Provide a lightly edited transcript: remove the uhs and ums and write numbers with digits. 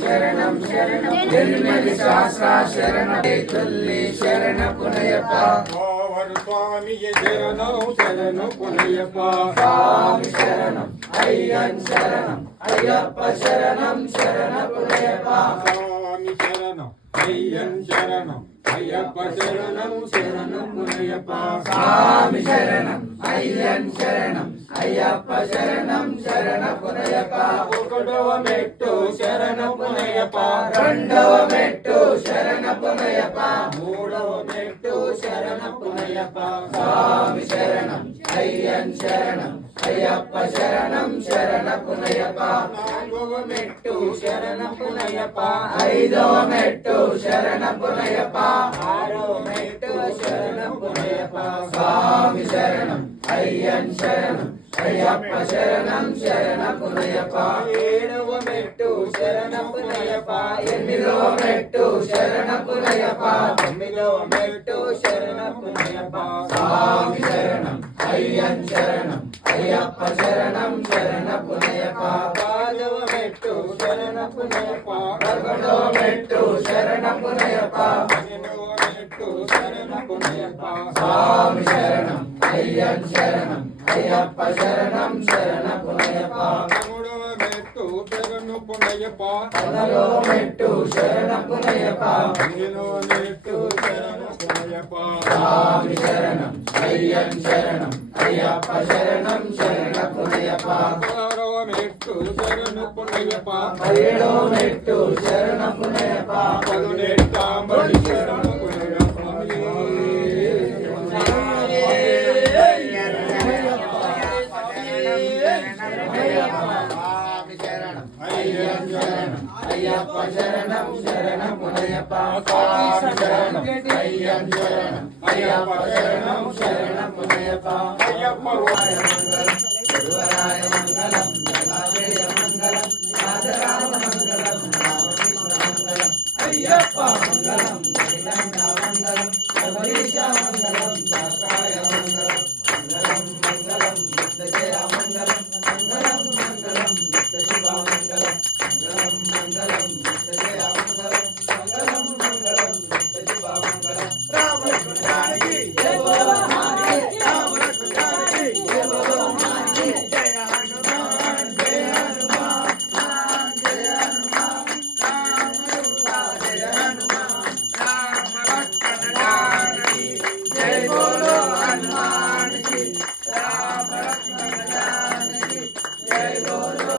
శరణం శరణం ఎనిమిది శాస్త్ర శరణ తల్లి శరణ పునయప్ప స్వామి శరణం శరణ పునయప్ప స్వామి శరణం అయ్యన్ శరణం అయ్యప్ప శరణం శరణ పునయప్ప స్వామి శరణం అయ్యన్ శరణం అయ్యప్ప శరణం శరణం పునయప్ప స్వామి శరణం అయ్యన్ శరణం అయ్యప్ప శరణం శరణ పునయప్ప ఒకటవ మెట్టు శరణ పునయప్ప రెండవ మెట్టు శరణ పునయప్ప మూడవ మెట్టు శరణ పునయప్ప స్వామి శరణం అయ్యన్ శరణం అయ్యప్ప శరణం శరణ పునయప్ప నాలుగవ మెట్టు శరణ పునయప్ప ఐదవ మెట్టు శరణ పునయప్ప ఆరవ మెట్టు శరణ పునయప్ప స్వామి శరణం అయ్యన్ శరణం అయ్యప్ప శరణం శరణ పునయప్ప ఏడవ మెట్టు శరణ పునయప్ప ఎనిమిదవ మెట్టు శరణ పునయప్ప తొమ్మిదవ మెట్టు శరణ పునయప్ప స్వామి శరణం అయ్యన్ శరణం అయ్యప్ప శరణం శరణ పునయప్ప పదవ మెట్టు శరణ పునయప్ప పదకొండవ మెట్టు శరణ పునయప్ప పన్నెండవ మెట్టు శరణ పునయప్ప స్వామి శరణం అయ్యన్ శరణం అయ్యప్ప శరణం శరణ పునయప్ప మూడవ మెట్టు శరణ పునయప్ప పదవ మెట్టు శరణ పునయప్ప పదిహేనవ మెట్టు శరణ పునయప్ప స్వామి శరణం అయ్యన్ శరణం అయ్యప్ప శరణం శరణ పునయప్ప పదహారవ మెట్టు శరణ పునయప్ప పదిహేడవ మెట్టు శరణ పునయప్ప పదునెట్టాంబడి శరణ పునయప్ప అయ్యప్ప శరణం శరణ పునయప్ప స్వామి శరణం అయ్యన్ శరణం అయ్యప్ప శరణం శరణ పునయప్ప అయ్యప్ప మంగళం గురువరాయ మంగళం నగావేయ మంగళం రాజరామ మంగళం రామకృష్ణ మంగళం అయ్యప్ప మంగళం శ్రీరంగ మంగళం శబరీష మంగళం దాసాయ మంగళం మంగళం మంగళం నిత్యజయ మంగళం మంగళం మంగళం నిత్య శివ మంగళం మంగళం మంగళం నిత్యజయ